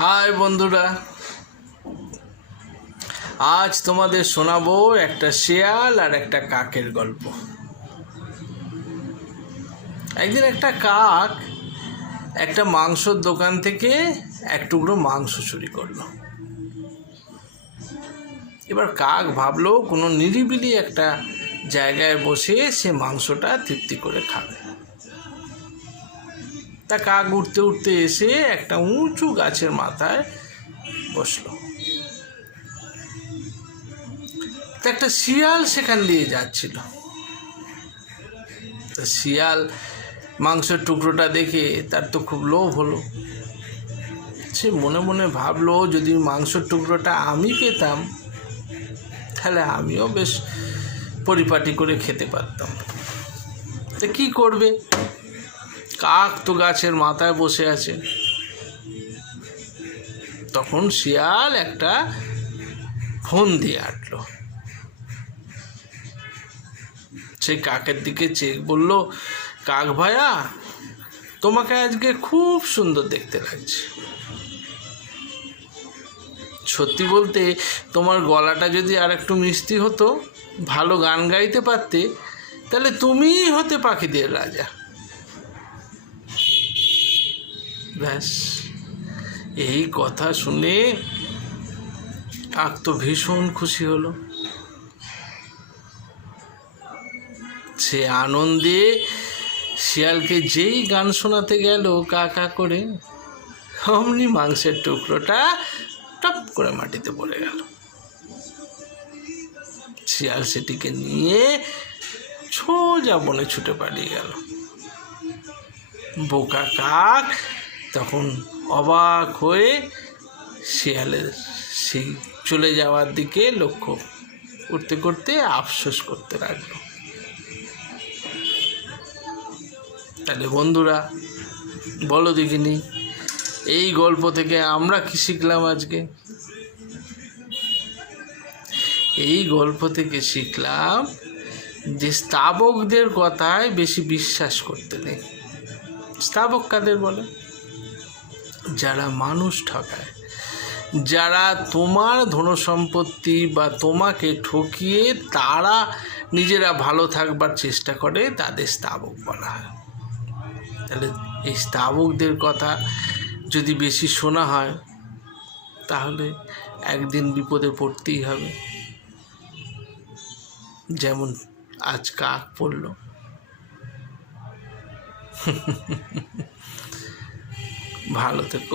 High বন্ধুরা, আজ তোমাদের শোনাবো একটা শেয়াল আর একটা কাকের গল্প। একদিন একটা কাক একটা মাংসর দোকান থেকে এক টুকরো মাংস চুরি করলো। এবার কাক ভাবলো কোনো নিরিবিলি একটা জায়গায় বসে সে মাংসটা তৃপ্তি করে খাবে। তা কাক উঠতে উঠতে এসে একটা উঁচু গাছের মাথায় বসলো। একটা শিয়াল সেখান দিয়ে যাচ্ছিল। তা শিয়াল মাংসের টুকরোটা দেখে তার তো খুব লোভ হলো। সে মনে মনে ভাবলো, যদি মাংসের টুকরোটা আমি পেতাম তাহলে আমিও বেশ পরিপাটি করে খেতে পারতাম। তা কী করবে, কাক তো গাছের মাথায় বসে আছে। তখন শিয়াল একটা ফোন দিয়ে আটলো। সে কাকের দিকে চেয়ে বলল, কাক ভাইয়া, তোমাকে আজকে খুব সুন্দর দেখতে লাগছে। সত্যি বলতে তোমার গলাটা যদি আর একটু মিষ্টি হতো, ভালো গান গাইতে পারতে, তাহলে তুমিই হতে পাখিদের রাজা। ব্যাস, এই কথা শুনে কাক তো ভীষণ খুশি হলো। সে আনন্দে শিয়ালকে যেই গান শোনাতে গেল কা কা করে, অমনি মাংসের টুকরোটা টপ করে মাটিতে পড়ে গেল। শিয়াল সেটিকে নিয়ে সোজা বনে ছুটে পালিয়ে গেল। বোকা কাক তখন অবাক হয়ে শিয়ালের সেই চলে যাওয়ার দিকে লক্ষ্য করতে করতে আফসোস করতে লাগলো। তাহলে বন্ধুরা, বলো দেখিনি, এই গল্প থেকে আমরা কি শিখলাম আজকে? এই গল্প থেকে শিখলাম যে স্থাবকদের কথায় বেশি বিশ্বাস করতে নেই। স্থাবক কাদের বলে? যারা মানুষ ঠকায়, যারা তোমার ধনসম্পত্তি বা তোমাকে ঠকিয়ে তারা নিজেরা ভালো থাকবার চেষ্টা করে, তাদের স্থাবক বলা হয়। তাহলে এই স্থাবকদের কথা যদি বেশি শোনা হয়, তাহলে একদিন বিপদে পড়তেই হবে, যেমন আজ কাক পড়ল। ভালো থেকো।